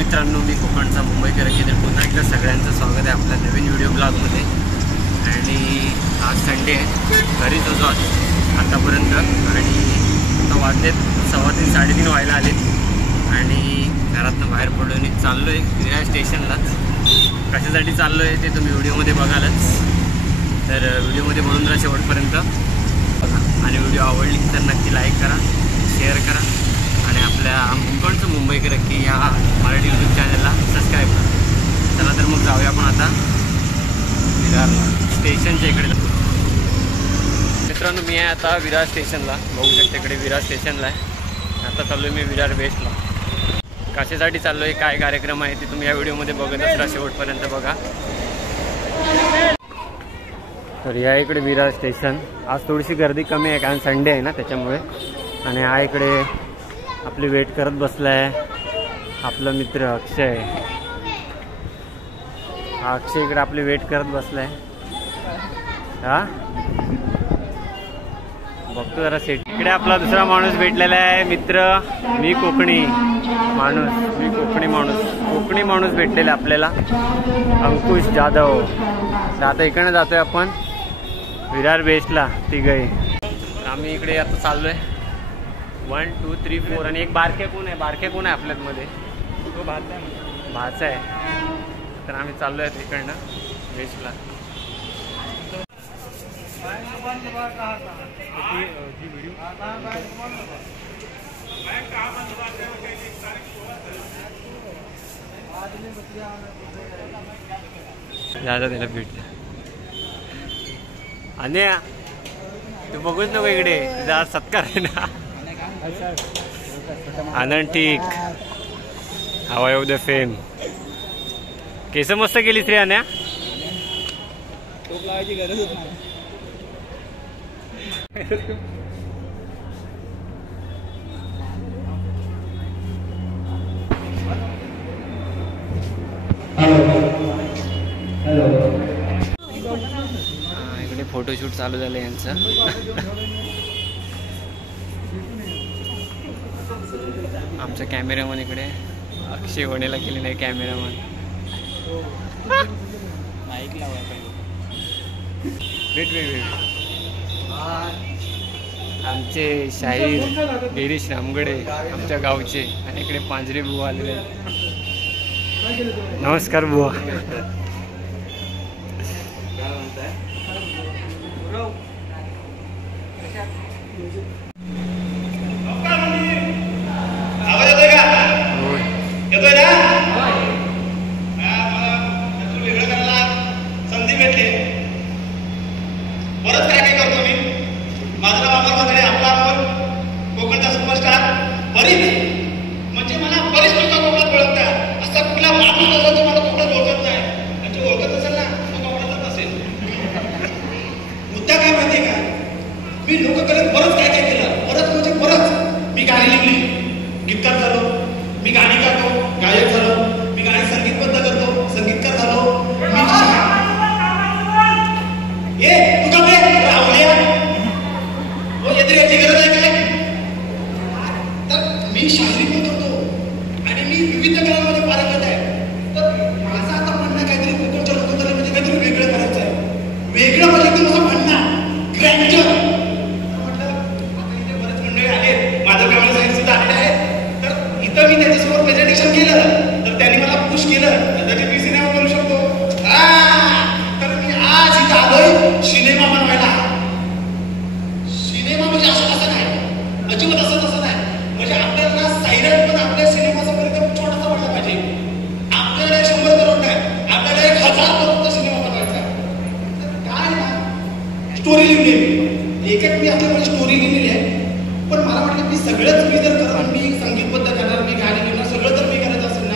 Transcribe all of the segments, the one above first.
मित्रांनो, मी कोकणचा मुंबईकर तर पुन्हा एकदा सगळ्यांचं स्वागत आहे आपल्या नवीन व्हिडिओ ब्लॉगमध्ये. आणि आज संडे आहे, घरीच होतो आतापर्यंत. आणि आता वाजलेत 3:15 3:30 व्हायला आले आणि घरातनं बाहेर पडलो आणि चाललो आहे विरार स्टेशनलाच. कशासाठी चाललो आहे ते तुम्ही व्हिडिओमध्ये बघालच, तर व्हिडिओमध्ये म्हणून राहा शेवटपर्यंत. आणि व्हिडिओ आवडली तर नक्की लाईक करा, शेअर करा आणि आपल्या कोकणचं मुंबईकर की या मराठी यूट्यूब चॅनलला सबस्क्राईब करा. चला तर मग जाऊया आपण आता विरार स्टेशनच्या इकडे. मित्रांनो, मी आहे आता विरार स्टेशनला. बघू शकते इकडे विरार स्टेशनला आहे. आता चाललो आहे मी विरार वेस्टला. कशासाठी चाललो आहे, काय कार्यक्रम आहे ते तुम्ही या व्हिडिओमध्ये बघत असता, शेवटपर्यंत बघा. तर या इकडे विरार स्टेशन. आज थोडीशी गर्दी कमी आहे कारण संडे आहे ना त्याच्यामुळे. आणि हा इकडे आपली वेट करत बसला आहे आपला मित्र अक्षय. हा अक्षय इकडे आपली वेट करत बसला आहे. हा बघतो जरा सेट. इकडे आपला दुसरा माणूस भेटलेला आहे मित्र. मी कोकणी माणूस भेटलेला आपल्याला, अंकुश जाधव. आता इकडनं जातोय आपण विरार वेस्टला तिघही. आम्ही इकडे आता चाललोय 1 2 3 4. आणि एक बारके कोण आहे आपल्यामध्ये, तो भाचा आहे. तर आम्ही चाललोय तिकडनं वेस्टला. दादा त्याला भेटते. आणि तू बघूच नको इकडे, तुझा सत्कार आहे ना. आनंद ठीक, हवा येऊ दे फेम. केस मस्त केलीस रे अन्या. इकडे फोटोशूट चालू झालं यांचं. आमचा कॅमेरामन इकडे अक्षय वणेला केले नाही कॅमेरामन. माईक लावा वेट. आमचे शाहीर गिरीश रामगडे आमच्या गावचे. आणि इकडे पांजरे बुवा आलेले. नमस्कार बुवा. काय म्हणताय? येतोय ना? वेगळं करायला संधी भेटली. परत काय करतो मी. माझं नाव अमर म्हात्रे, आपला अमर, कोकणचा सुपरस्टार. बरीच म्हणजे मला बरीच लोक कोकणात ओळखतात. असा कुठला माणूस असेल जो मला कोकणात ओळखत नाही. आणि जो ओळखत असेल ना तो कोकणातच नसेल. मुद्दा काय माहितीये का, मी लोककलेत बरंच काय केलं. परत मी गाणी लिहिली, गीतकार झालो. मी गाणी गातो, गायक झालो. मी गाणी संगीतबद्ध करतो, संगीतकार झालो. तू का राहुल्या येते याची गरज आहे काय. तर मी शायरी पण करतो आणि मी विविध कलांमध्ये पारंगत आहे. तर माझं आता म्हणणं काहीतरी कोकणच्या लोककलेमध्ये काहीतरी वेगळं करायचं आहे. वेगळं म्हणजे की माझं म्हणणं ग्रँडर. म्हटलं आता इथे बरेच मंडळी आहेत, माझं कॅमेरा साईड सुद्धा आलेले आहेत. तर मी त्याच्यासमोर प्रेझेंटेशन केलं तर त्यांनी मला पुश केलं त्याची मी सिनेमा करू शकतो. तर मी आज इथं आलोय सिनेमा बनवायला. सिनेमा म्हणजे असं कसं नाही, अजिबात असं तसं नाही. म्हणजे आपल्याला सायरट पण आपल्या सिनेमाचा परिणाम छोटासा वाटला पाहिजे. आपल्याला 100 करोड नाही, आपल्याला 1000 करोडचा सिनेमा बनवायचा. तर काय ना स्टोरी लिहिली, एक मी आपल्याकडे स्टोरी लिहिलेली आहे. पण मला वाटलं की सगळंच मी जर करणार, मी संगीतबद्ध करणार, मी गाणी लिहिणार, सगळं जर मी करायचं असेल ना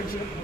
आल्यापासून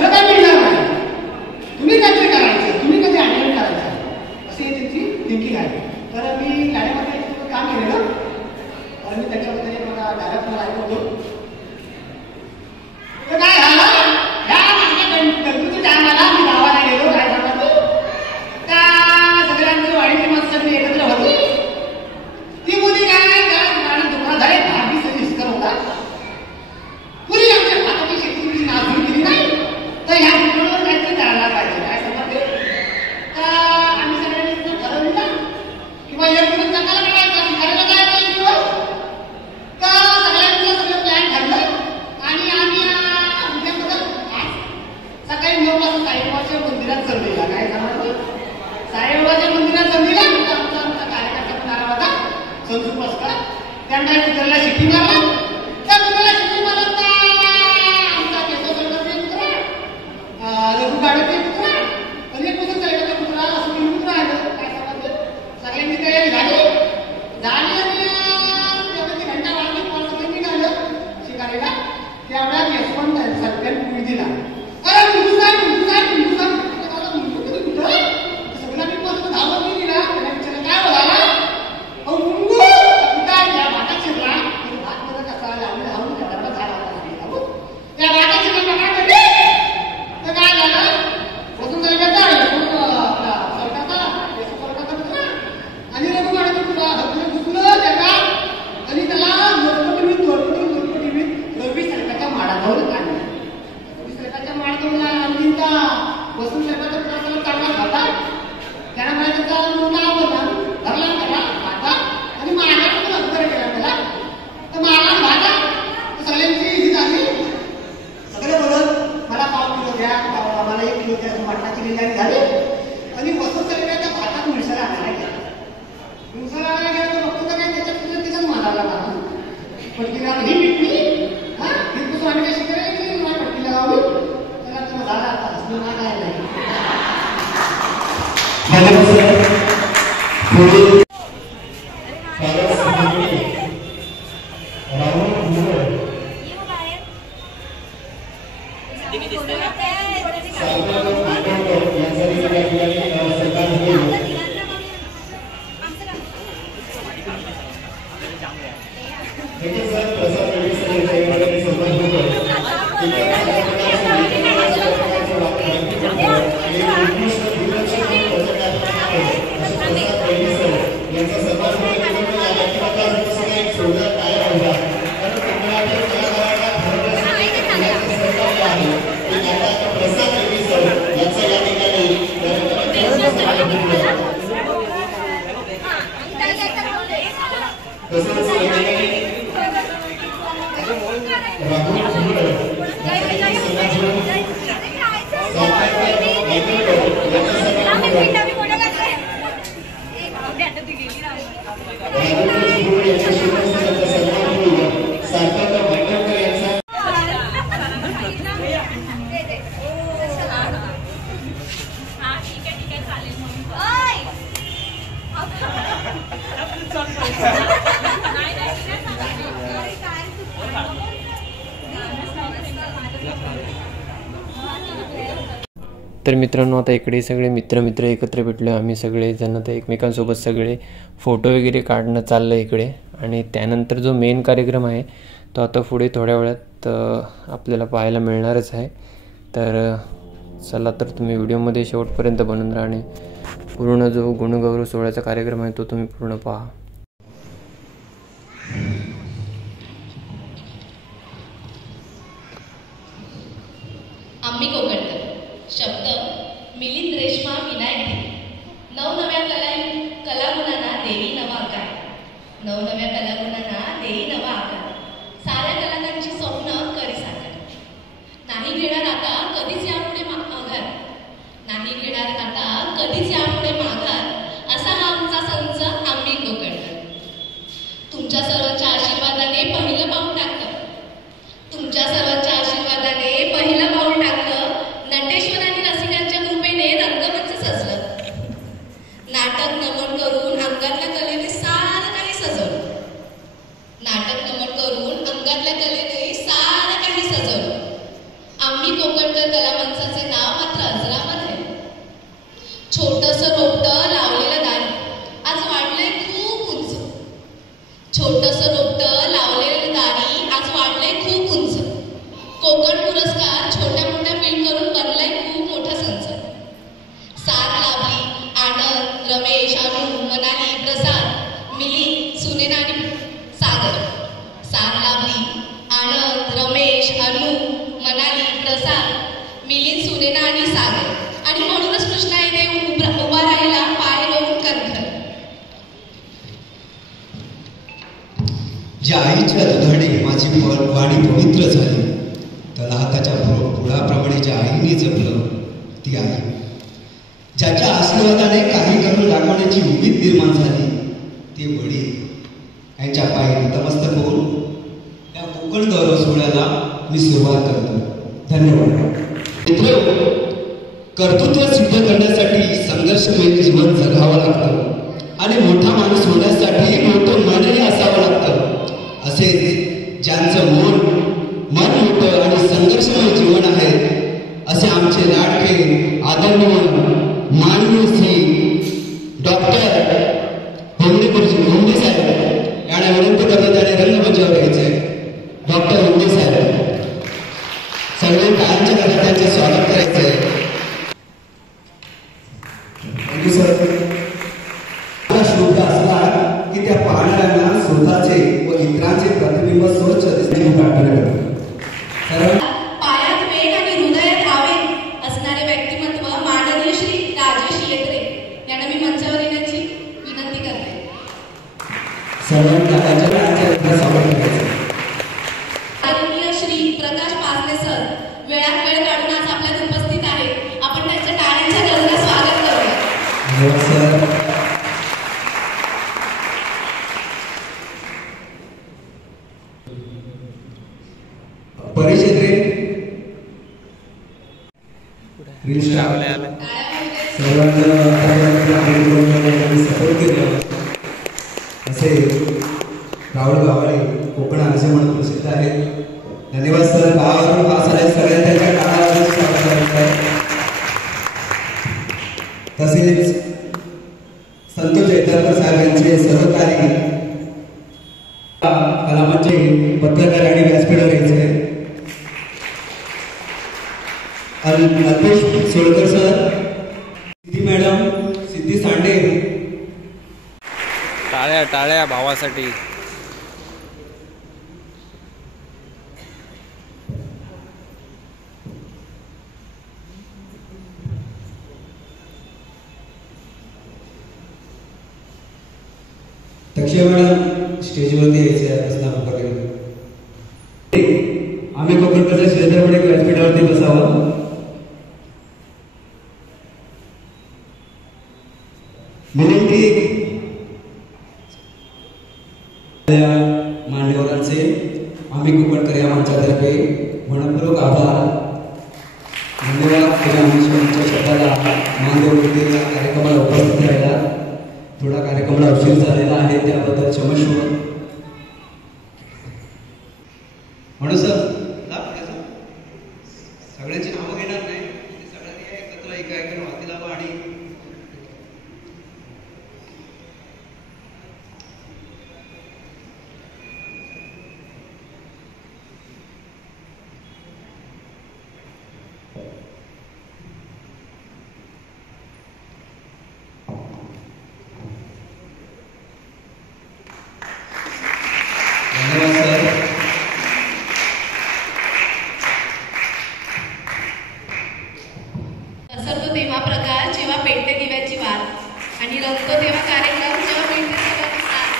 दुसरं काय मिळणार नाही. तुम्ही काहीतरी करायचं, तुम्ही कधी आंदोलन करायचं, अशी त्यांची थिंकिंग आहे. तर मी गाड्यामध्ये काम केलेलं, तर मी त्याच्याबद्दल मला डायरेक्ट मला ऐकवतो. तर काय झालं, या गणपतीच्या टायमाला मी गावाला गेलो. काय सांगतो, त्या सगळ्यांची वाडीची माणसं सगळी एकत्र होती. ती मुली काय दुकानात आहे, भाजी सगळी हिसकर होता. पुरी आमच्या हाताची शेतीची नाजूक केली नाही, तर ह्या दुकानावर काहीतरी करायला पाहिजे. काय समजते, तर आम्ही सगळ्यांनी ठरवलं किंवा एक दिवस जंगलाला काढायचा, शिकायला जायचं एक दिवस. तर सगळ्यांचं सगळं प्लॅन ठरलं आणि आम्ही उद्याबद्दल सकाळी 9 वाजता साईबाबाच्या मंदिरात चढलेला. काय समजलं, साईबाबाच्या मंदिरात चढलेला. आमचा कार्यकर्ता पण आला होता, संतोष पासकर. त्यांना कुत्र्याला शिट्टी मारला. त्या कुत्र्याला शिट्टी मारत आमचा केशव सरकारचे कुत्रा, रघु गाडचे कुत्रा, कधीपासून साईबाबाचा कुत्रा असं मी कुत्रा आहे. काय समजलं, सगळ्यांची तयारी झाली आणि तेवढी घंटा वाजली, मला सगळं निघालं शिकारीला. तेवढ्यात यशवंत सत्यान पुढे दिला. अरे मुलू साहेब, मुलू साहेब, मुलू साहेब. मुलू कधी कुठं सगळ्या मी मस्त धावत गेली ना. त्याला विचारलं काय बोलायला, अहो मुंगू कुठं ज्या भाटात शिरला भात त्याचा कसा लागला धावून त्या दरबार झाला होता. त्या भाटात शिरला काय करते, तर काय झालं, बसून जायचा आपला सरकारचा सरकारचा आणि रघु गाडचा तुला हक्क घुसलं त्याला आणि त्याला रवी सरकारच्या माडाजवळ काढलं. रवी सरकारच्या माडाजवळ आणि बसून सरकारचा पुरा चांगला खाता. त्याला मला त्याचा मुलगा आवडला, धरला त्याला भाता आणि मागाला पण अवतर केला त्याला. तर मागा भाता सगळ्यांची ही झाली. सगळे बोलत मला 5 किलो द्या, आम्हाला 1 किलो द्या, मटणाची बिर्याणी झाली. आणि वसंत सरकारच्या भातात मिळसाला आणायला गेला. मिळसाला आणायला गेला तर बघतो काय त्याच्यात मारायला लागला. पटकीला ही मिटली, हा तिथपासून आम्ही काय शिकायला गेली, मला पटकीला लावली. त्याला तुला झाला आता हसणं मागायला नाही. तर मित्रांनो, आता इकडे सगळे मित्र एकत्र भेटलो. आम्ही सगळे जण तर एकमेकांसोबत सगळे फोटो वगैरे काढणं चाललं इकडे. आणि त्यानंतर जो मेन कार्यक्रम आहे तो आता पुढे थोड्या वेळात आपल्याला पाहायला मिळणारच आहे. तर चला, तर तुम्ही व्हिडिओमध्ये शेवटपर्यंत बनून राहा आणि पूर्ण जो गुणगौरव सोहळ्याचा कार्यक्रम आहे तो तुम्ही पूर्ण पहा. आम्ही कोकणकर. शब्द मिलिंद रेश्मा विनायक. नवनव्या कलागुणांना देवी नवा आकार. नवनव्या कलागुणांना देवी नवा आकार. साऱ्या कलाकारांची स्वप्न करी साकार. नाही घेणार आता कधीच यापुढे माघार. नाही घेणार आता कधीच यापुढे माघार. असा हा आमचा संच आम्ही कोकणकर. तुमच्या सर्वांच्या आशीर्वादाने पहिलं पाऊल टाकलं. तुमच्या सर्वांच्या आशीर्वादाने पहिलं पाऊल टाकलं. नटेश्वर आणि रसिकांच्या कृपेने रंगमंच सजलं. नाटक नमन करून अंगातल्या कलेने सारं काही सजवलं. नाटक नमन करून अंगातल्या कलेने सारं काही सजवलं. आम्ही कोकणकर कला मंचाचे नाव मात्र अजरामर आहे. छोटंसं रोपटं लावलेलं दारी आज वाढलंय खूप उंच. छोटंसं रोपटं लावलेलं दारी आज वाढलंय खूप उंच. कोकण पुरस्कार छोट्या मोठ्या फील्ड करून बनलाय खूप मोठा संच. साथ लाभली आनंद, रमेश, अनु, मनाली, प्रसाद, मिलिंद, सुनेना आणि सागर. साथ लाभली आनंद, रमेश, अनु, मनाली, प्रसाद, मिलिंद, सुनेना आणि सागर. आणि म्हणूनच कृष्णा इथे उभा राहिला पाय रोवून करकर. ज्या आईच्या दुधाने माझी वाणी पवित्र झाली, तलाहाच्या पुढाप्रमाणे ज्या आईने जपलं ती आई. ज्याच्या आशीर्वादाने काही करून दाखवण्याची उमेद निर्माण झाली ते वडील. यांच्या पायी नतमस्तक होऊन या कोकण गौरव सोहळ्याला मी सुरुवात करतो. धन्यवाद. मित्र, कर्तृत्व सिद्ध करण्यासाठी संघर्षमय जीवन जगावं लागतं आणि मोठा माणूस होण्यासाठी मोठं मनही असावं लागतं. असेच ज्यांचं मन मोठं आणि संघर्षमय जीवन आहे असे आमचे लाडके आदरणीय माननीय श्री डॉक्टर होंडे साहेब यांना विनंती करण्यात आणि रंगमंचावर यायचे. डॉक्टर होंडे साहेब सगळे टाळ्यांच्या गटात त्यांचे स्वागत करायचंय. Thank you sir. शोध असला की त्या पाहणाऱ्यांना स्वतःचे व इतरांचे प्रतिबिंब स्वच्छ दिसणे काढण्यात पायात वेग आणि हृदयात आवेग असणारे व्यक्तिमत्व माननीय श्री राजेश येत्रे यांना मी मंचावर येण्याची विनंती करते. सर्वांना स्वागत करायचं. माननीय श्री प्रकाश पासने सर वेळात वेळ काढून आज आपल्यात उपस्थित आहेत. आपण त्यांच्या टाळ्यांच्या गजरात स्वागत करूया. परिषदे सपोर्ट केलं असे राहुल गावाडे कोकण असे म्हणून प्रसिद्ध आहेत. धन्यवाद सर. गावावरून पास आले सगळ्या त्यांच्या काळावर स्वागत करत आहे. तसेच संतोष जयतारकर साहेब यांचे सहकारी कलामांचे पत्रकार आणि व्यासपीठावर यायचे. अल्पेश सोळकर सर, सिद्धी मॅडम, सिद्धी सांडे. टाळ्या टाळ्या भावासाठी. दक्षिण मॅडम स्टेजवरती यायचे आम्ही कोकणकडच्या श्रीधरपणे व्यासपीठावरती बसावं. विनंती मान्यवरांचे आम्ही कोकणकर या मंचातर्फे मनपूर्वक आभार. धन्यवाद. आमच्या शब्दाला मान देऊन या कार्यक्रमाला उपस्थित राहिला. थोडा कार्यक्रमाला उशीर झालेला आहे त्याबद्दल क्षमस्व. म्हणून सर सगळ्यांची नावं घेणार नाही. सगळ्यांनी एकत्र एका एका वाती लावा आणि पसरतो तेव्हा प्रकाश जेव्हा पेटते दिव्याची वात आणि रंगतो तेव्हा कार्यक्रम जेव्हा पेटते सगळ्यांची साथ.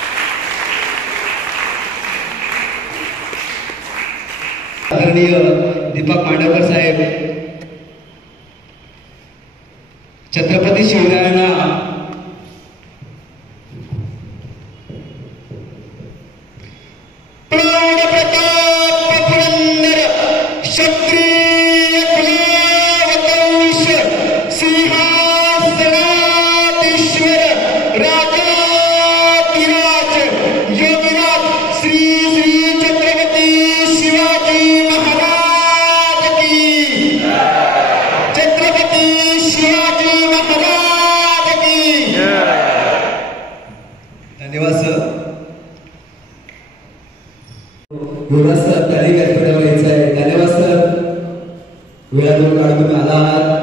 आदरणीय दीपक मांडवकर साहेब, छत्रपती शिवरायांना वेळ काढून तुम्ही आला आहात.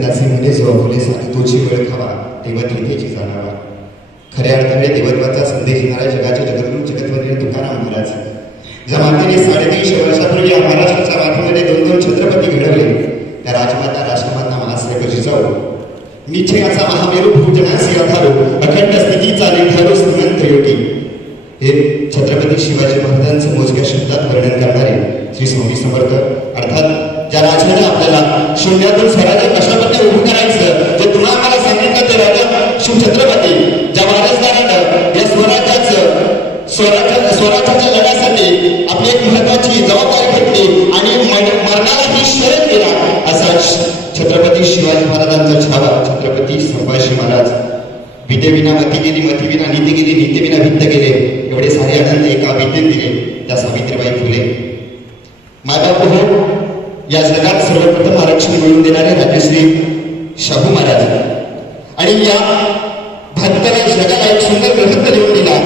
दासीमध्ये सोफले साधी तोची वेळ खावा तेव्हा तेथेची जाणावा. खऱ्या अर्थाने देवत्वाचा संदेश देणाऱ्या जगाचे जगद्गुरू जगद्वंदनीय तुकाराम महाराज ज्या मातेने 350 वर्षापूर्वी या महाराष्ट्राच्या मातीमध्ये 2 छत्रपती घडवले, त्या राजमाता राष्ट्रमाता महाश्रेय जिजाऊ निश्चयाचा महामेरू भूजनासी आधारो अखंड स्थितीचा निर्धारो स्तुनंत योगी हे छत्रपती शिवाजी महाराजांचं मोजक्या शब्दात वर्णन करणारे श्री स्वामी समर्थ अर्थात ज्या राजाने आपल्याला शून्यातून स्वराज्य कशा पद्धतीने उभं करायचं जे तुम्हाला आम्हाला सांगितलं ते राजा शिवछत्रपती ज्या वारसदारानं या स्वराज्याच्या लढ्यासाठी आपली एक महत्वाची जबाबदारी घेतली आणि मरणालाही शरण केला असा छत्रपती शिवाजी महाराजांचा छावा छत्रपती संभाजी महाराज. विद्येविना मती गेली, मतीविना नीती गेली, नीतीविना वित्त गेले, एवढे सारे आनंद एका विद्येत दिले त्या सावित्रीबाई फुले. मायबाप हो या जगात सर्वप्रथम आरक्षण मिळवून देणारे राजश्री शाहू महाराज आणि या भारताला जगाला एक सुंदर ग्रंथ लिहून दिला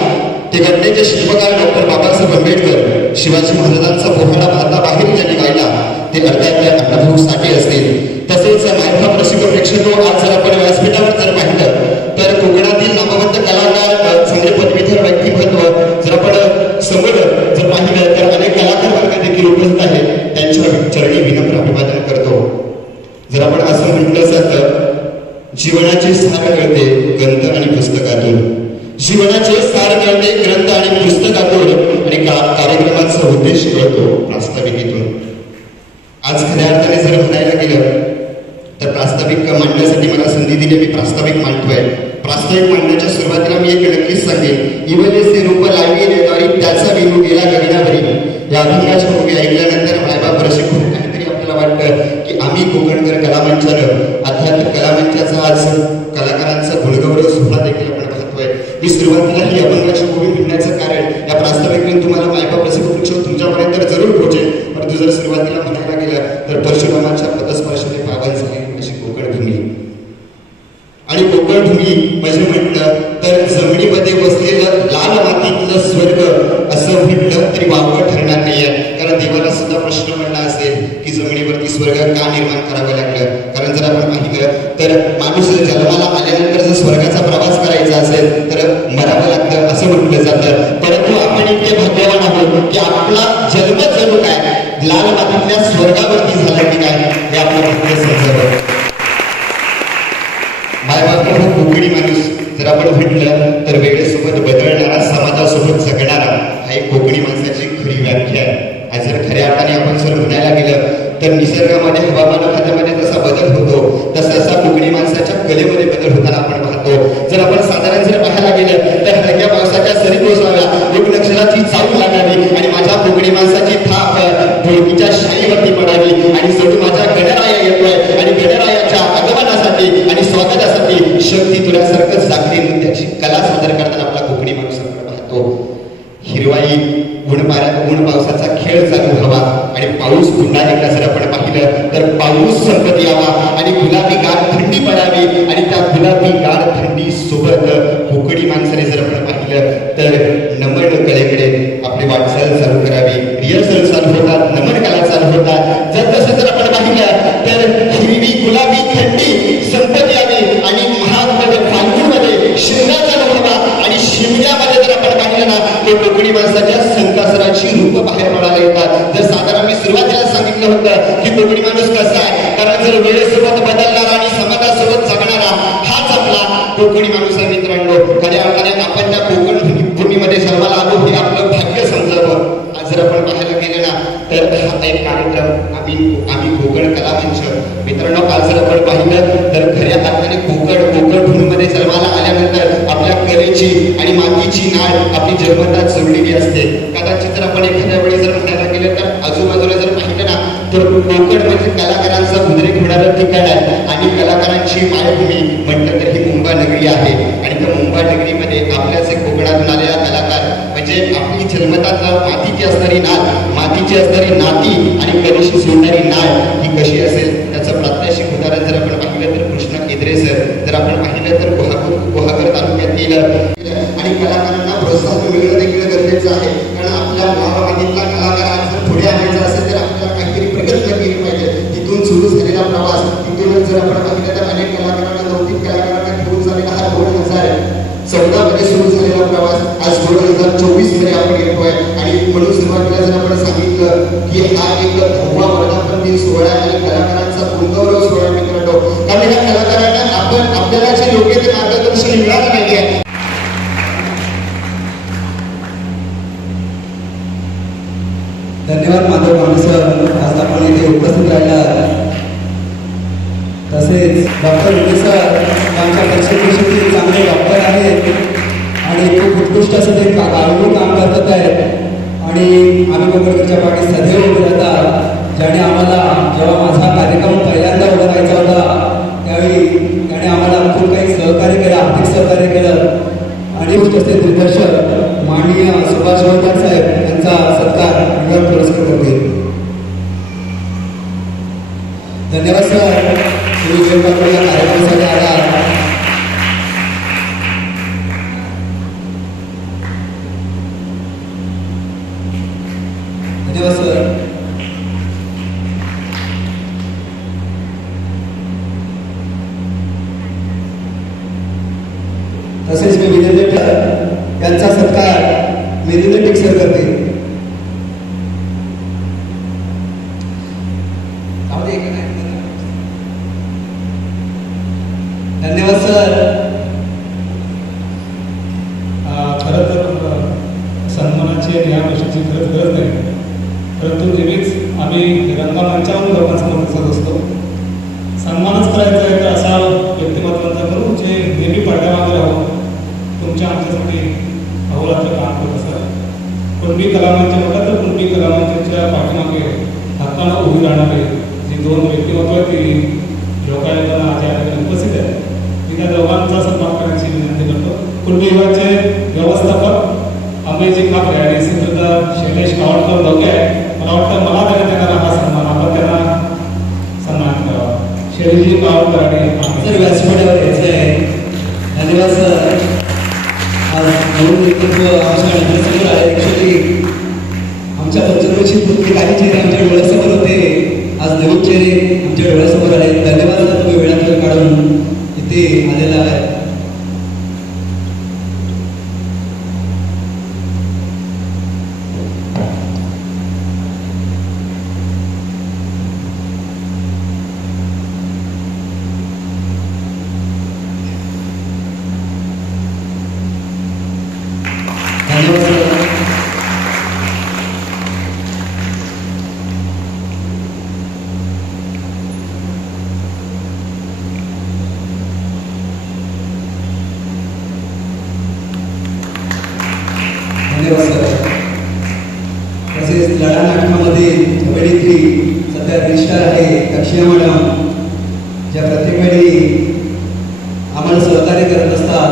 ते घटनेचे शिल्पकार डॉक्टर बाबासाहेब आंबेडकर. शिवाजी महाराजांचा पोहाडा भारताबाहेर ज्यांनी गायला ते अर्थात अण्णाभाऊ साठे असतील. तसेच मायबा रसिक प्रेक्षक आज जर आपण व्यासपीठावर जर पाहिलं तर कोकणातील नामवंत कलाकार चांगले पदवीधर व्यक्तिमत्व जर आपण समोर जर पाहिलं तर अनेक कलाकार वर्ग देखील उपस्थित आहेत. त्यांच्या चरणी विनम्र अभिवादन करतो. जर आपण असं म्हटलं जातं जीवनाचे सार कळते ग्रंथ आणि पुस्तकातून, जीवनाचे सार कळते ग्रंथ आणि पुस्तकातून आणि कार्यक्रमाचा उद्देश कळतो प्रास्ताविकेतून. आज खऱ्या अर्थाने जर म्हणायला गेलं तर प्रास्ताविक मांडण्यासाठी मला संधी दिली, मी प्रास्ताविक मांडतोय. प्रास्ताविक मांडण्याच्या सुरुवातीला मी एक नक्कीच सांगेन इवलेसे रूप लावली रेवारी त्याचा विनू गेला गगनावरी. या अभंगाच्या भूमी ऐकल्यानंतर मायबाप रसिक खूप काहीतरी आपल्याला वाटतं की आम्ही कोकणकर कलामंचानं अर्थात कलामंचाचा आज कलाकारांचा गुणगौरव सोहळा देखील आपण पाहतोय. मी सुरुवातीला ही अभंगाची भूमी म्हणण्याचं कारण या प्रास्ताविकेतून तुम्हाला मायबाप रसिक तुमच्यापर्यंत जरूर पोहोचेल. परंतु जर सुरुवातीला म्हणायला गेलं तर परशुरामाच्या पदस्पर्शाने पावन झाली अशी कोकणभूमी आणि कोकणभूमी म्हणजे म्हटलं तर जमिनीमध्ये बसलेलं लाल मातीतलं स्वर्ग असं म्हटलं तरी वावगं ठरणार नाहीये. कारण देवाला सुद्धा प्रश्न पडला असेल की जमिनीवरती स्वर्ग का निर्माण करावं लागलं. कारण जर आपण पाहिलं तर माणूस जन्माला आल्यानंतर जर स्वर्गाचा प्रवास करायचा असेल तर मरावं लागतं असं म्हटलं जातं. परंतु आपण इतके भाग्यवान आहोत की आपला जन्म जणू काय लाल मातीतल्या स्वर्गावरती झाला की काय हे आपलं भाग्य समजावं. मायबाप हो कोकणी माणूस जर आपण म्हटलं तर वेळेसोबत बदलणारा समाजासोबत जगणारा हा एक कोकणी माणसाची खरी व्याख्या आहे. आज जर खऱ्या अर्थाने आपण जर म्हणायला गेलं तर निसर्गामध्ये हवामान खात्यामध्ये जसा बदल होतो तसा कोकणी माणसाच्या कलेमध्ये बदल होताना आपण पाहतो. जर आपण साधारण जर पाहायला गेलं तर हलक्या पावसाच्या सरी कोसळल्या एक नक्षराची चावूल लागावी आणि माझ्या कोकणी माणसाची थाप ढोलकीच्या शाईवरती पडावी आणि जणू माझा गणराया येतोय आणि गणरायाच्या आगमनासाठी आणि स्वागतासाठी शक्ती तुऱ्यासारखं जागरी नृत्याची कला सादर करताना आपला कोकणी माणूस आपण पाहतो. हिरवाई ऊन पावसाचा खेळ चालू व्हावा आणि पाऊस पुन्हा एकदा जर आपण पाहिलं तर पाऊस संपत यावा आणि गुलाबी गार थंडी पडावी आणि त्या गुलाबी गार थंडी सोबत कोकणी माणसाने जर आपण पाहिलं तर नमन कलेकडे आपली वाटचाल चालू करावी. रिहर्सल चालू होतात, नमन कला चालू होतात. जर तसं जर आपण पाहिलं तर हिरवी गुलाबी थंडी संपत यावी आणि महागमध्ये फाल्गुनमध्ये शिमगा चालू व्हावा आणि शिमग्यामध्ये जर आपण पाहिलं ना तर कोकणी माणसाच्या संकासराची रूप बाहेर पडायला येतात. जर साधारण मी सुरुवातीला सांगितलं होतं की कोकणी माणूस कसा आहे कारण जर वेळेसोबत बदलणारा आणि समाजासोबत जगणारा हाच आपला कोकणी माणूस आहे. मित्रांनो खऱ्या अर्थाने आपण त्या कोकण भूमीमध्ये जन्माला आलो हे आपलं भाग्य समजावं. आज जर आपण पाहायला गेलं ना तर हा एक कार्यक्रम आम्ही कोकण कलामंच मित्रांनो आज जर आपण पाहिलं तर खऱ्या अर्थाने कोकण भूमीमध्ये जन्माला आल्यानंतर आपल्या कलेची आणि मातीची नाळ आपली जन्मतात जोडलेली असते. कदाचित जर आपण एखाद्या वेळी जर म्हणायला गेलं तर आजूबाजूला जर पाहिलं ना तर कोकण म्हणजे कलाकारांचा उद्रेक होणारं ठिकाण आहे आणि कलाकारांची मायभूमी म्हटलं तर ही मुंबा नगरी आहे आणि त्या मुंबा नगरीमध्ये आपल्याच कोकणातून आलेला कलाकार म्हणजे आपली जन्मतात मातीची असणारी मातीची असणारी नाती आणि कलेशी जोडणारी नाळ ही कशी असेल त्याचं प्रात्यक्षिक उदाहरण जर आपण पाहिलं तर कृष्णा केद्रे सर, जर आपण पाहिलं तर गुहागर तालुक्यातील आणि कलाकारांना प्रोत्साहन मिळणं देखील गरजेचं आहे. कारण आपल्या गावामधील कलाकारांना जर पुढे आणायचं असेल तर आपल्याला काहीतरी प्रगती केली पाहिजे. तिथून सुरू झालेला प्रवास, तिथूनच जर आपण पाहिलं तर अनेक कलाकारांना 2-3 कलाकारांना घेऊन झालेला हा 2014 मध्ये सुरू झालेला प्रवास आज 2024 मध्ये आपण येतोय. आणि म्हणून सुरुवातीला जर आपण सांगितलं की हा एक 10वा वर्धापन दिन सोहळा आणि कलाकारांचा पुनर्गौरव सोहळा मी करतो. कारण या कलाकारांना आपण आपल्याला जे योग्य ते मार्गदर्शन मिळालं नाहीये. धन्यवाद माधव कांबळे सर, आज आपण इथे उपस्थित राहिला. तसेच डॉक्टर विजय सर आमच्या पक्षातील चांगले डॉक्टर आहेत आणि खूप उत्कृष्ट असं ते गाडून काम करत आहेत आणि आम्ही कोकणच्या पाठी सदैव उभे राहतात. ज्याने आम्हाला जेव्हा माझा कार्यक्रम पहिल्यांदा उभा राहायचा होता त्यावेळी त्याने आम्हाला खूप काही सहकार्य केलं, आर्थिक सहकार्य केलं आणि तसे दिग्दर्शक माननीय सुभाष गोविंद साहेब यांचा सत्कार निवड पुरस्कार करते. धन्यवाद सर, तुम्ही वेगवेगळ्या कार्यक्रमासाठी आला. धन्यवाद सर. तसेच मी विजय यांचा सत्कार मेदिने टेक्सर करते. धन्यवाद सर. खरं तर सन्मानाची आणि या गोष्टीची खरंच गरज नाही, परंतु नेहमीच आम्ही रंगमंचावर लोकांसमोर दिसत असतो. सन्मानच करायचा आहे तर असा व्यक्तिमत्वांचा करू जे नेहमी पडद्यामागे राहून तुमच्या आमच्यासाठी अहोरात्र काम करत असतात. कुणबी कलामंच म्हटलं तर कुणबी कलामंचाच्या पाठीमागे हक्कानं उभी राहणारे जी 2 व्यक्तिमत्व आहेत ती लोकांना आज या ठिकाणी उपस्थित आहेत. मी त्या दोघांचा सन्मान करण्याची विनंती करतो. कुणबी विभागाचे व्यवस्थापक अमेजी खापरे आणि सिद्धार्थ शैलेश कावडकर दोघे आहेत. मला वाटतं मला त्यांना हा सन्मान आपण त्यांना सन्मान करावा. शैलेशजी कावडकर आणि सर व्यासपीठावर यायचं आहे. धन्यवाद सर. आज नवीन नेतृत्व आमच्या नजरेसमोर आले. ॲक्च्युली आमच्या पंचवर्षी पूर्वी काही चेहरे आमच्या डोळ्यासमोर होते, आज नवीन चेहरे आमच्या डोळ्यासमोर आले. धन्यवाद सर, तुम्ही वेळात वेळ काढून इथे आलेला आहे. तसेच लढा नाटकामध्ये अभिनेत्री सध्या रिस्टार आहे दक्षिणा मॅडम, ज्या प्रत्येक वेळी आम्हाला सहकार्य करत असतात.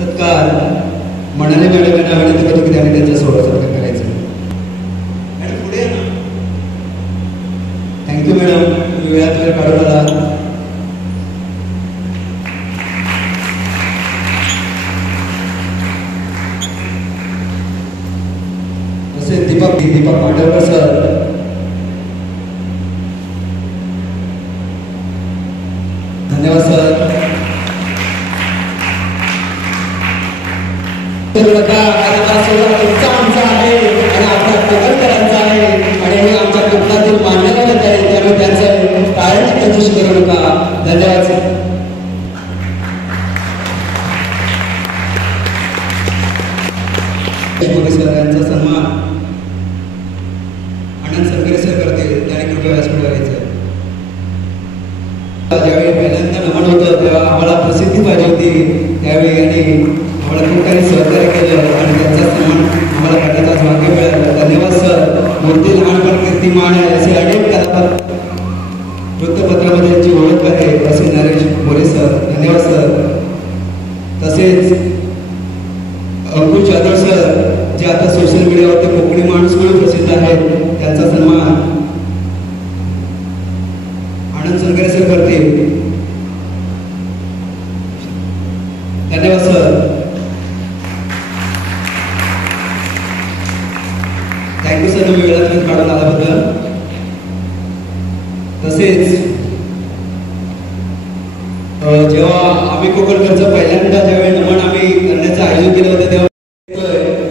सत्कार म्हणाले मॅडम यांना विनंती करतो की त्यांनी त्यांचा सोहळा सत्कार करायचा. आणि पुढे थँक्यू मॅडम, तुम्ही वेळात वेळ काढून आला. दीपक पांडवकर सर, धन्यवाद सर. आमचा आहे आणि आपल्या कोकणकरांचा आहे आणि हे आमच्या कोकणातील मान्यवर आहे, त्यामुळे त्यांचं टाळ्याची प्रदर्शन करू नका. धन्यवाद सर. यांचा सन्मान आनंद सरकरे सर करते, त्याने कृपया व्यासपीठावर यायचं. ज्यावेळी पहिल्यांदा नमन होतं तेव्हा आम्हाला प्रसिद्धी पाहिजे होती, त्यावेळी यांनी आम्हाला खूप काही सहकार्य केलं आणि त्यांचा सन्मान आम्हाला करण्यात आज भाग्य मिळालं. धन्यवाद सर. मूर्ती लहानपण कीर्तिमान आहे असे अनेक कलाकार वृत्तपत्रामध्ये यांची ओळख आहे असे नरेश मोरे सर, धन्यवाद सर. तसेच अंकुश जाधव सर, मीडियावर ते कोकणी माणूस म्हणून प्रसिद्ध आहेत, त्यांचा सन्मान आनंद सनगरे सर करतील. धन्यवाद सर. थँक्यू सर, तुम्ही वेळात काढून आल्याबद्दल. तसेच जेव्हा आम्ही कोकणकरचं पहिल्यांदा ज्यावेळी नमन आम्ही करण्याचं आयोजन केलं होतं तेव्हा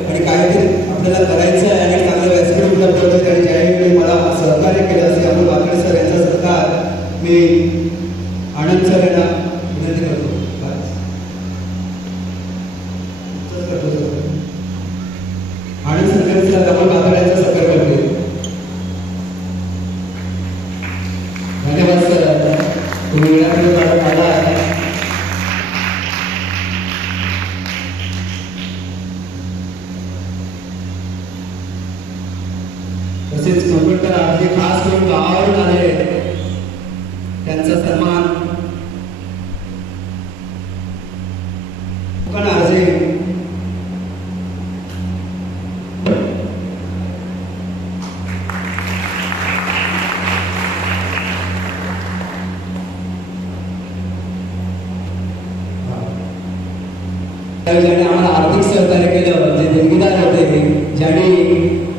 आणि काहीतरी आपल्याला करायचं आहे आणि चांगलं व्यासपीठ उपलब्ध होतं, आणि ज्यावेळी मला सहकार्य केलं असे अमोल वाकडे सर यांचा सत्कार मी आनंद सर यांना विनंती करतो. आनंद सर सर अमोल वाकडे यांचा सत्कार करते. धन्यवाद सर, तुम्ही वेळात आला. तसेच कोकणकर जे खास करून गावावरून आले त्यांचा सन्मान कोकण आरजे ज्याने आम्हाला आर्थिक सहकार्य केलं, जे देणगीदार होते, ज्याने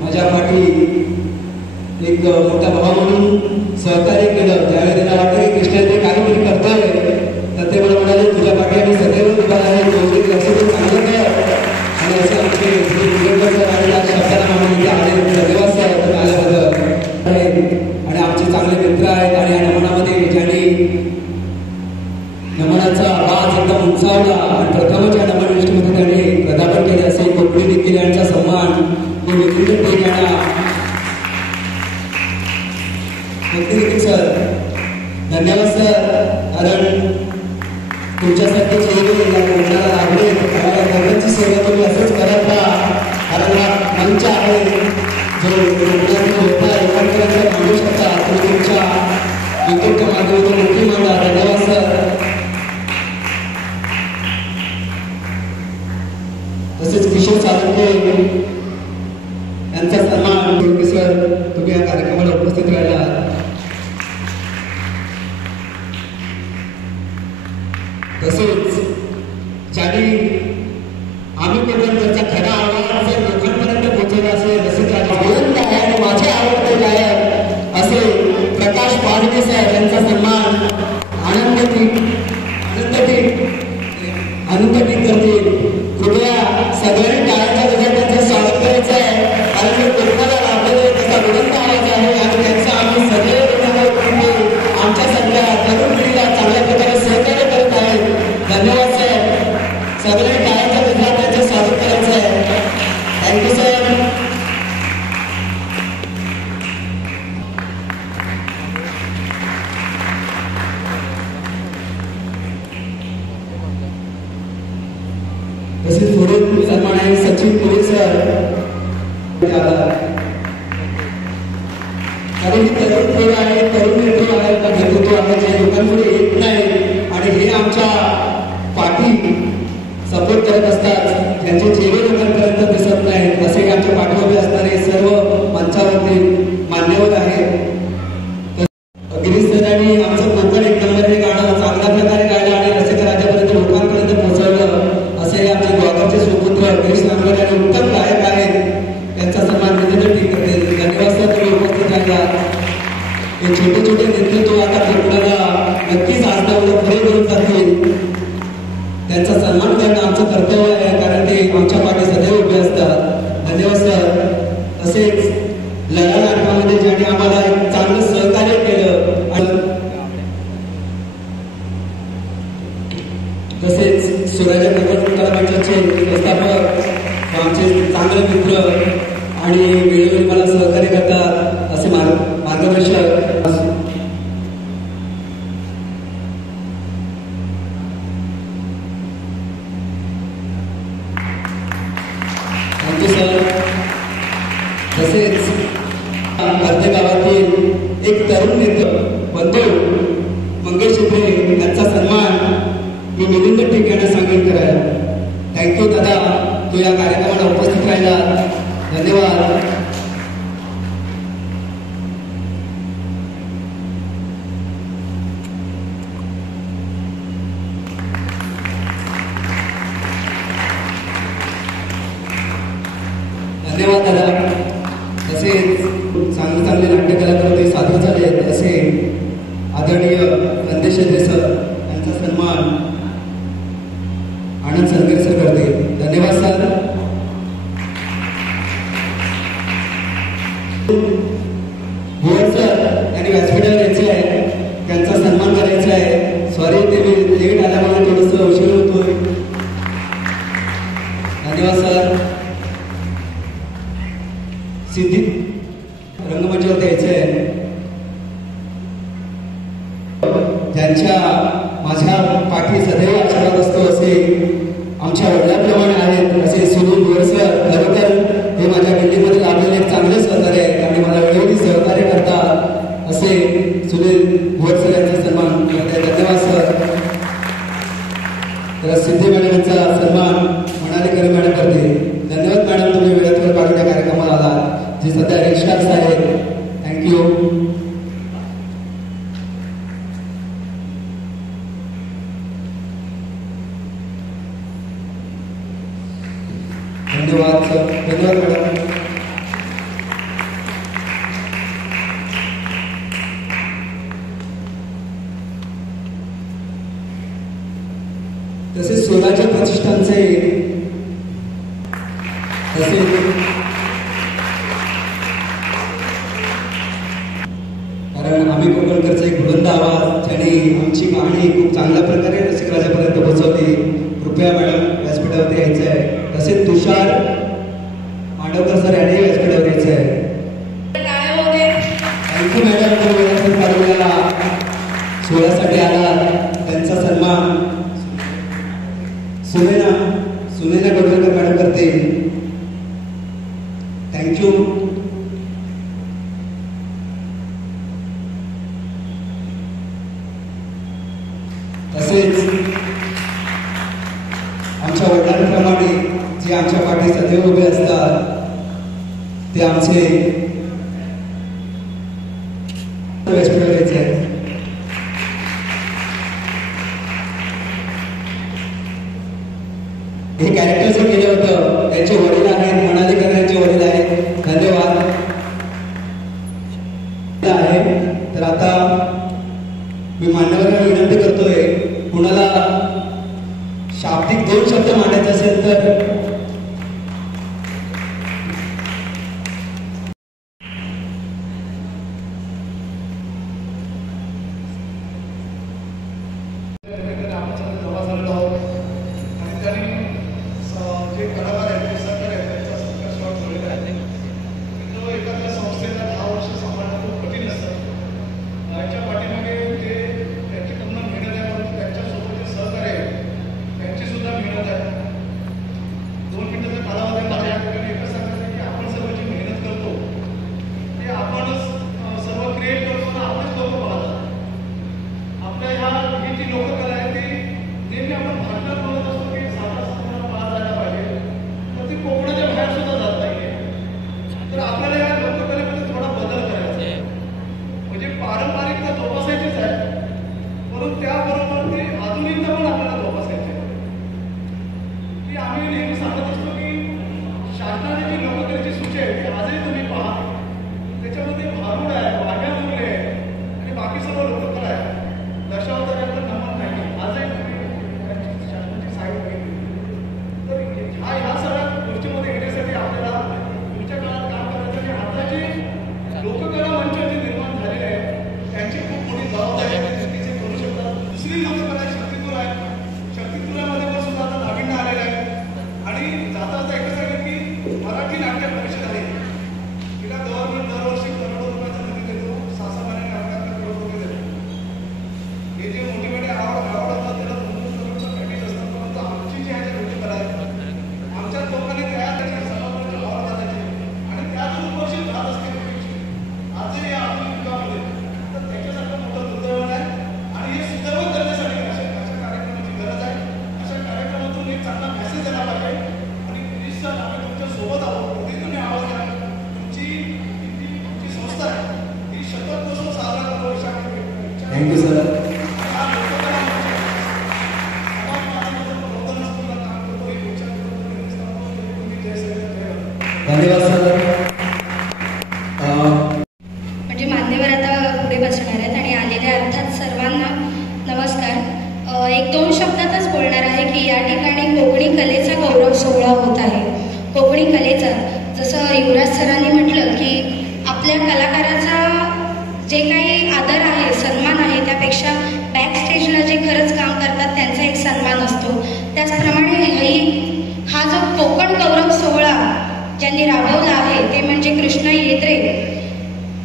माझ्या पाठी एक मोठा भाव म्हणून सहकार्य केलं. ज्यावेळी त्यांना वाटतं की कृष्णा ते काहीतरी करतोय, तर ते मला म्हणाले तुझ्या पाठी आम्ही सदैव उभा आहे, लक्ष देऊन चांगलं कर. आणि असं आमचे शब्दाला म्हणून आले. धन्यवाद सर तुम्ही आल्याबद्दल. आणि आमचे चांगले मित्र आहेत आणि या नमनामध्ये ज्यांनी नमनाचा आवाज एकदम उंचावला आणि प्रथमच या नमन गोष्टीमध्ये त्यांनी प्रदापन केले असे कोकणी देखील यांचा सन्मान मी विक्री देखील सर. धन्यवाद सर, कारण तुमच्यासाठी चेहरे या कोकणाला लागले. कोकणची सेवा तुम्ही असंच करत राहा, कारण हा मंच आहे जो होता एकांपर्यंत मांडू शकता. तुम्ही तुमच्या युट्यूबच्या माध्यमातून मोठी मांडा. धन्यवाद सर. तसेच किशोर साळुंखे यांचा सन्मान सर, तुम्ही या कार्यक्रमाला उपस्थित राहिला. तसेच ज्यांनी आम्ही कोकणकरचा खरा आवाज जर लोकांपर्यंत पोहोचवला असेल, रसिक बुलंद आहे आणि माझे आवडते गायक असे प्रकाश पाडवे सर यांचा सन्मान आनंदपीठ करतील. कृपया सगळ्यांनी टाळ्यांच्या गजरात त्यांचं स्वागत करायचं आहे, कारण ते कोकणाला लाभलेले त्याचा बुलंद आवाज आहे आणि त्यांचा आम्ही सगळे आमच्यासारख्या तरुण पिढीला चांगल्या प्रकारे सहकार्य करत आहेत. धन्यवाद सर. सगळे टाळ्यांच्या गजरात त्यांचं स्वागत करायचं आहे. Thank you sir. तसेच पुढे सन्मान आहे सचिन पुढे सर. कारण ही तरुण पिढी आहे, तरुण नेतृत्व आहे, नेतृत्व आहे जे लोकांपुढे येत नाही आणि हे आमच्या पाठी सपोर्ट करत असतात, ज्यांचे चेहरे लोकांपर्यंत दिसत नाही, असे आमच्या पाठीमध्ये असणारे सर्व मंचावरती मान्यवर आहेत. गिरीश सरांनी आमचं कोकण एक नंबर हे गाणं चांगल्या प्रकारे गायलं आणि रसिकराजापर्यंत लोकांपर्यंत पोहोचवलं. असे आमचे द्वारचे सुपुत्र गिरीश नांगरे आणि उत्तम गायक आहेत, त्यांचा सन्मान विनंती करते. धन्यवाद सर, तुम्ही उपस्थित राहिला. हे छोटे छोटे नेतृत्व आता कोकणाला नक्कीच आजनावर पुढे घेऊन जातील. त्यांचा सन्मान करणं आमचं कर्तव्य आहे, कारण ते आमच्या पाठी सदैव उभे असतात. धन्यवाद सर. तसेच लढा नाटकामध्ये ज्यांनी आम्हाला एक चांगलं सहकार्य केलं, तसेच सूर्याच्या कला मंचाचे व्यवस्थापक आमचे चांगले मित्र आणि वेळोवेळी मला सहकार्य करतात असे मार्गदर्शक. Thank you sir. तसेच अर्धे गावातील एक तरुण नेते बंधू मंगेश शिंदे यांचा सन्मान मी मिलिंद टिक यांना सांगेन करायला. थँक्यू दादा, तू या कार्यक्रमाला उपस्थित राहिला. धन्यवाद. धन्यवाद. धन्यवाद दादा. तसेच चांगले चांगले नाट्यकलाकार ते सादर झाले असे आदरणीय नंदेश सर यांचा सन्मान आनंद सलगर सर करते. धन्यवाद सर. भुवन सर यांनी व्यासपीठावर यायचे आहे, त्यांचा सन्मान करायचा आहे. सॉरी ते मी लेट आल्यामुळे थोडंसं उशीर होतोय. धन्यवाद सर. सिद्धी रंगमंचावर यायचं आहे, ज्यांच्या माझ्या पाठी सदैव आशीर्वाद असतो असे आमच्या वडिलांप्रमाणे आहेत असे सुनील बोरसर. खरोखर हे माझ्या दिल्लीमध्ये लाभलेले एक चांगले सहकार्य आहेत आणि मला वेळोवेळी सहकार्य करतात असे सुनील बोरसर यांचा सन्मान करत आहे. धन्यवाद सर. तर सिद्धी मॅडम यांचा सन्मान मनालीकर मॅडम करते. धन्यवाद मॅडम, तुम्ही वेळेत काढून या कार्यक्रमाला आला, जे सध्या रिक्षार्स आहेत. थँक्यू. धन्यवाद सर. धन्यवाद मॅडम. तसेच स्वराज्य प्रतिष्ठानचे तसेच कारण आम्ही कोकणकरचा एक बुलंद आवाज ज्याने आमची कहाणी खूप चांगल्या प्रकारे रसिकराजापर्यंत पोहोचवली. कृपया मॅडम व्यासपीठावरती यायचं आहे. तसेच तुषार मांडवकर सर यांनी व्यासपीठावर यायचं आहे. थँक्यू मॅडम, तुम्ही वेळात काढून सोहळ्यासाठी आला. त्यांचा सन्मान सुनेना गोडकर मॅडम करते. थँक्यू. तसेच आमच्या वडिलांप्रमाणे जे आमच्या पाठी सदैव उभे असतात ते आमचे व्यासपीठावर यायचे आहे. हे कॅरेक्टर जे केलं होतं त्यांचे वडील आहेत, मनालीकर यांचे वडील आहेत. धन्यवाद आहे. तर आता मी मान्यवरांना विनंती करतोय, कुणाला शाब्दिक 2 शब्द मांडायचे असेल तर धन्यवाद सर. म्हणजे मान्यवर आता पुढे बसणार आहेत आणि आलेल्या अर्थात सर्वांना नमस्कार. एक दोन शब्दातच बोलणार आहे की या ठिकाणी कोकणी कलेचा गौरव सोहळा होत आहे. कोकणी कलेचा जसं युवराज सरांनी म्हटलं की आपल्या कलाकाराचा जे काही आदर आहे, सन्मान आहे, त्यापेक्षा बॅक स्टेजला जे खरंच काम करतात त्यांचा एक सन्मान असतो. त्याचप्रमाणे हा जो कोकण गौरव सोहळा ज्यांनी राबवला आहे ते म्हणजे कृष्णा येत्रे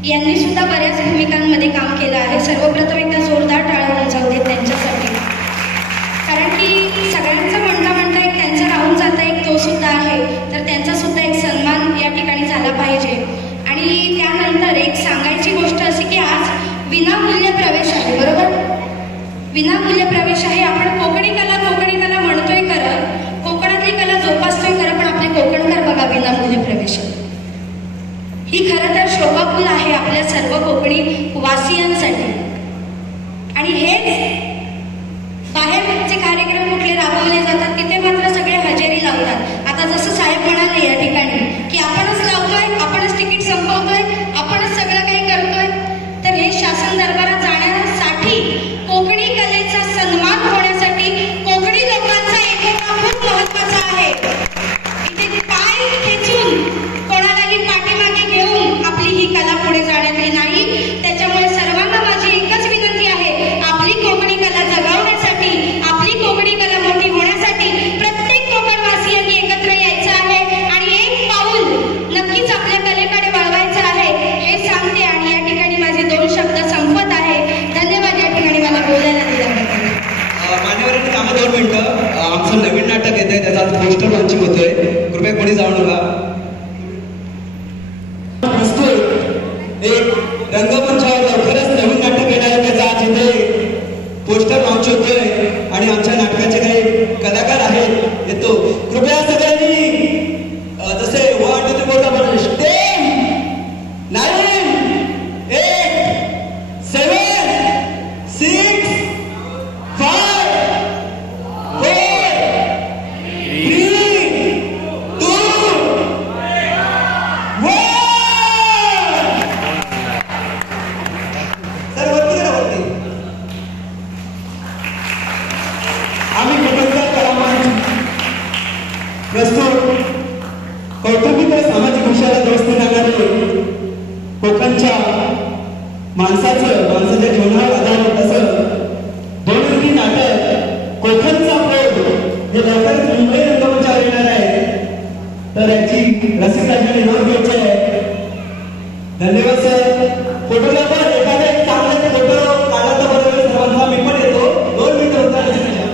यांनी सुद्धा बऱ्याच भूमिकांमध्ये काम केलं आहे. सर्वप्रथम एकदा जोरदार टाळ्या वाजवू देत त्यांच्यासाठी, कारण की सगळ्यांचं म्हणता एक त्यांचं राहून जातं एक तो सुद्धा आहे, तर त्यांचा सुद्धा एक सन्मान या ठिकाणी झाला पाहिजे. आणि त्यानंतर एक सांगायची गोष्ट अशी की आज विनामूल्य प्रवेश आहे, बरोबर? विनामूल्य प्रवेश आहे. आपण कोकणी कला म्हणतोय खरं, कोकणातली कला जोपासतोय खरं, पण आपले कोकणकर बघा विनामूल्य प्रवेश ही खरं तर शोभाफुल आहे आपल्या सर्व कोकणी वासियांसाठी. आणि हेच बाहेरचे कार्यक्रम कुठले राबवले जातात तिथे मात्र सगळे हजेरी लावतात. आता जसं साहेब म्हणाले या ठिकाणी की आपणच लावतोय, आपणच तिकीट संपवतोय, आपणच सगळं काही करतोय, तर हे शासन दरबारात जाण्यासाठी कोकणी कलेचा सन्मान होण्यासाठी कोकणी लोकांचा एकोपा खूप महत्वाचा आहे. इथे पाय खेचून कोणालाही पाठीमागे घेऊन आपली ही कला पुढे जाण्याची नाही. त्याच्यामुळे सर्वांना माझी एकच विनंती आहे, आपली कोकणी कला जगवण्यासाठी, आपली कोकणी कला मोठी होण्यासाठी प्रत्येक कोकणवासियांनी एकत्र यायचं आहे आणि एक पाऊल नक्कीच आपल्या कलेकडे वळवायचं आहे हे सांगते. आणि या ठिकाणी माझे दोन शब्द संपत आहे. धन्यवाद या ठिकाणी मला बोलायला दिल्याबद्दल. मान्यवरांनी थांबा 2 मिनिटं. आमचं नवीन नाटक येत आहे, त्याचा आज पोस्टर लॉन्चिंग होतोय, कृपया कोणी जाऊ नका. एक रंगमंचावर लवकरच नवीन नाटक येणार आहे, त्याचा आज इथे पोस्टर लॉन्च होतोय आणि आमच्या नाटकाचे काही कलाकार आहेत, येतो. कृपया सगळ्यांनी जसे 1 2 3 बोलता पण 10 9 8 7 6 5 4 3 2 1. सर वरती करा, वरती. आम्ही कोकणचा कलामंच प्रस्तुत कौटुंबिक व सामाजिक विषयाला दोस्त देणारे कोकणच्या माणसाच्या जीवनावर आधारित असं 2 दिवसीय नाटक कोकणचा प्रयोग हे लवकरच मुंबई रंगमंचावर येणार आहे, तर याची रसिकांनी नोंद घ्यायची आहे. धन्यवाद सर. फोटोग्राफर एखादा एक चांगला फोटो काढला तर बरोबर सर्वांना मी पण येतो. 2 मिनिटं होता रसिकाच्या.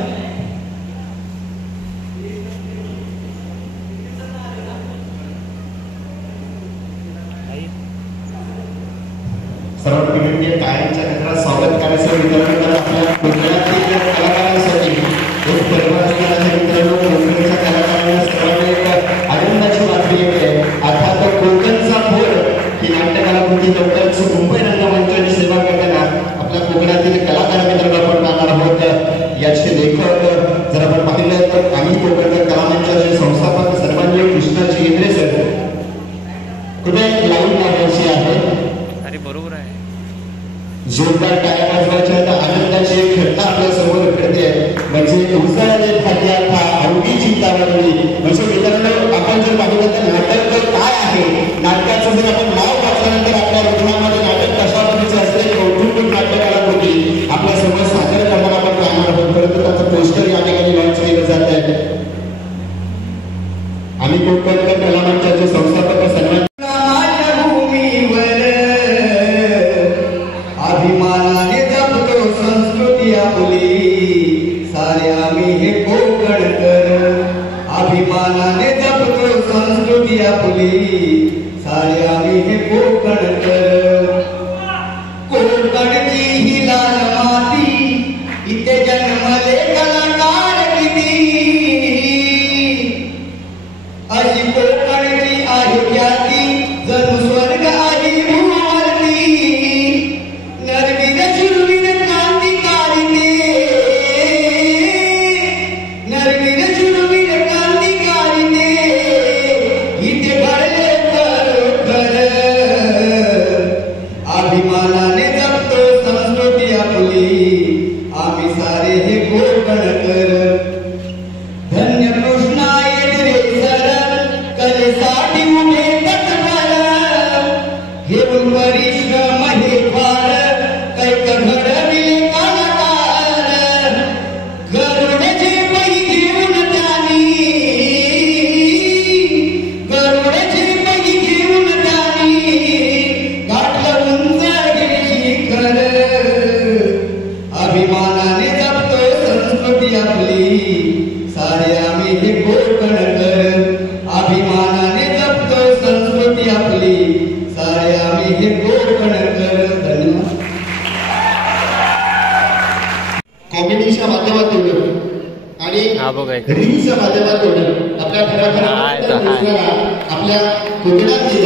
सर्वात विनंती आहे टाळ्यांच्या गजरात स्वागत करायचं वितरण करा आपल्या कोकणातील कलाकारांसाठी. एक परिवार असलेल्या मित्रांनो, कोकणच्या कलाकारांना सर्वांना एक आनंदाची बातमी येते. अर्थात कोकणचा फोड ही नाट्यकलाकृती लवकरच मुंबई रंगमंचाची सेवा करताना आपल्या कोकणातील कलाकार मित्रांना आपण पाहणार आहोत. याचे लेखक जर आपण पाहिलं तर आम्ही कोकणच्या कलामंचाचे संस्थापक सर्वांनी कृष्णाजी येत्रे सर. कुठे लाईन लावायची आहे, बरोबर आहे. जोरदार टाळ्या वाजवायच्या. तर आनंदाची एक घटना आपल्या समोर घडते, म्हणजे उसाळले फाट्यात अवघी चिंतावणी. म्हणजे मित्रांनो, आपण जर पाहिलं तर नाटक काय आहे, नाटकाचं जर आपण नाव वाचल्यानंतर आपल्या रुग्णामध्ये नाटक कशा पद्धतीचे असते, कौटुंबिक नाट्यकलाकृती आपल्या समोर सादर करताना आपण पाहणार आहोत. परंतु आता पोस्टर या ठिकाणी लॉन्च केलं जात आहे. आम्ही कोकणकर कलामंचाचे संस्थापक सन्मान अभिमानाने जपतो संस्कृती आपली, सारे आम्ही हे कोकणकर. अभिमानाने जपतो संस्कृती आपली, सारे आम्ही हे कोकणकर. कोकणची ही लाल माती, इथे जन्मले कलाकार किती. अशी कोकणची आहे ख्याती, जणू स्वर्ग आहे भूवरती. नरवीर शूरवीर क्रांतिकारी ते, नरवीर शूरवीर क्रांतिकारी ते, इथे घडले टीव्हीच्या माध्यमातून आणि हा बघा रीलच्या माध्यमातून आपल्या आपल्या कोकणातील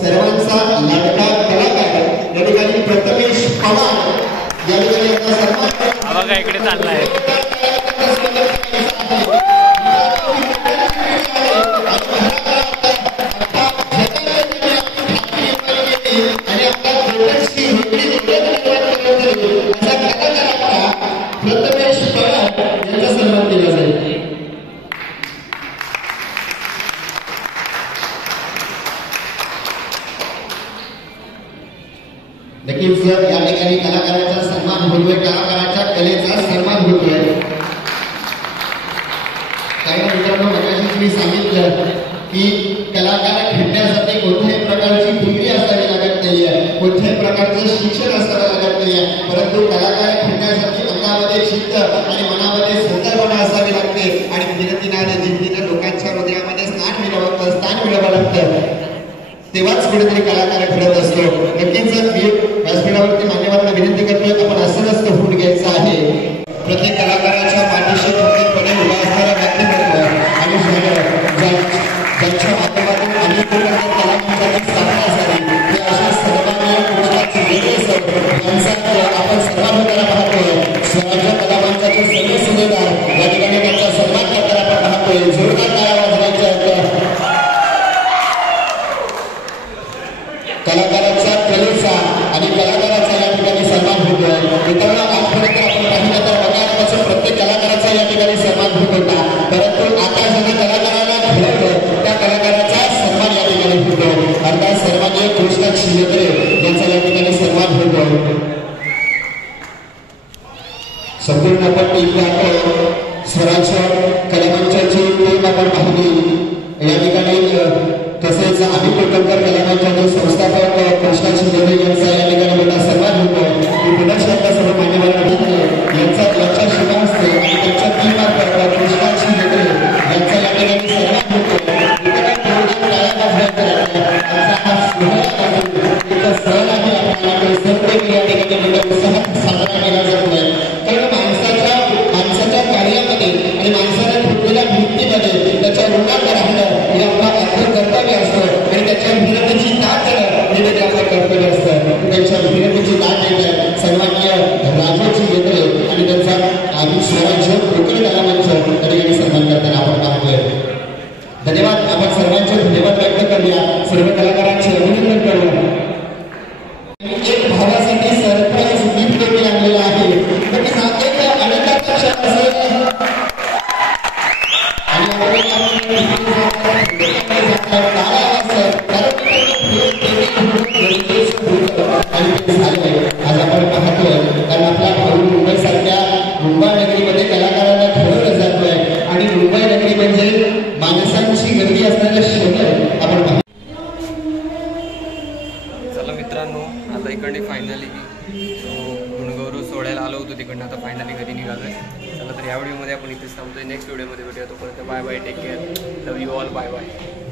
सर्वांचा लाडका कलाकार या ठिकाणी प्रथमेश पवार या ठिकाणी आपला सन्मान हा बघा इकडे चाललाय प्रथमेश पवार यांचा सन्मान केला जाईल. नक्कीच या ठिकाणी कलाकारांचा सन्मान होतोय, कलाकाराच्या कलेचा सन्मान होतोय. काही मित्रांनो, मगाशी मी सांगितलं की कलाकार घडण्यासाठी कोणत्याही प्रकारची डिग्री असावी लागत नाहीये, कोणत्याही प्रकारचं शिक्षण असावं लागत नाहीये, परंतु कलाकार घडण्यासाठी अंगामध्ये चित्त आणि मनामध्ये संकल्पना असावी लागते आणि मेहनतीनं जिद्दीनं लोकांच्या हृदयामध्ये स्थान मिळवावं लागतं. तेव्हाच कुठेतरी कलाकार घडत असतो. नक्कीच मी व्यासपीठावरती मान्यवरांना विनंती करतोय, आपण असं नसतं होऊन घ्यायचं आहे. प्रत्येक कलाकाराच्या पाठीशी खंबीरपणे उभा असणारा व्यक्तिमत्व आणि ज्यांच्या माध्यमातून अनेक प्रकारच्या कलाकारांची स्थापना झाली ते अशा सर्वांना कुटुंबाचे वेगळे यांचा आपण सन्मान करायला पाहतोय. स्वराज्य कलाकारांचे सर्व सुभेदार या ठिकाणी त्यांचा सन्मान करताना आपण पाहतोय. जोरदार टाळ्या वाजवायच्या आहेत. कलाकाराच्या कलेचा आणि कलाकाराचा या ठिकाणी सन्मान होतोय. मित्रांनो, आजपर्यंत आपण पाहिलं तर बघापासून प्रत्येक कलाकाराचा या ठिकाणी सन्मान होत होता, परंतु आता ज्यांना कलाकाराला घडवलं त्या कलाकाराचा सन्मान या ठिकाणी होतो. अर्थात सर्वांनी कृष्णा शिलेत्रे यांचा या ठिकाणी सन्मान होतो. संपूर्ण आपण टीम पाहतो. स्वराज्य कलामंचाची टीम आपण पाहिली या ठिकाणी. तसेच आम्ही कोकणकर कलामंचाचे संस्थापक कृष्णा शिलेत्रे यांचा या ठिकाणी मोठा सन्मान होतो. मी पुन्हा शब्द सर्व मान्यवरांना यांचा शुभ असते आणि त्यांच्या टीमार्फत कृष्णा शिलेत्रे यांचा या ठिकाणी सन्मान होतो. सण आहे आपल्याला सर्व या ठिकाणी मोठ्या उत्साहात साजरा केला जातो आहे. कारण माणसाच्या कार्यामध्ये आणि माणसाला ठेवलेल्या वृत्तीमध्ये त्याच्या ऋणात राहणं हे आपलं आपलं कर्तव्य असतं आणि त्याच्या मेहनतीची दाद देणं हे देखील आपलं कर्तव्य असतं. त्यांच्या मेहनतीची दाद देणं सन्माननीय राजोजी येत्रे आणि त्यांचा आधी स्वराज्य कोकण कलामंच या ठिकाणी सन्मान करताना आपण पाहतोय. धन्यवाद. आपण सर्वांचे धन्यवाद व्यक्त करूया. सर्व कलाकारांचे अभिनंदन करूया. एक भावासाठी सरप्राईज गिफ्ट देखील आणलेला आहे. आज आपण पाहतोय कारण आपला भाऊ मुंबईसारख्या मुंबई नगरीमध्ये कलाकारांना ठरवलं जातोय आणि मुंबई नगरी म्हणजे माणसांची गर्दी असणाऱ्या शहर आपण पाहतो. चला मित्रांनो, आता इकडे फायनली गुणगौरव सोडायला आलो होतो तिकडनं, आता फायनली घरी निघालोय. चला तर या व्हिडिओमध्ये आपण इथेच थांबतोय. नेक्स्ट व्हिडिओमध्ये भेटूया. तोपर्यंत bye bye, take care, love you all, bye bye.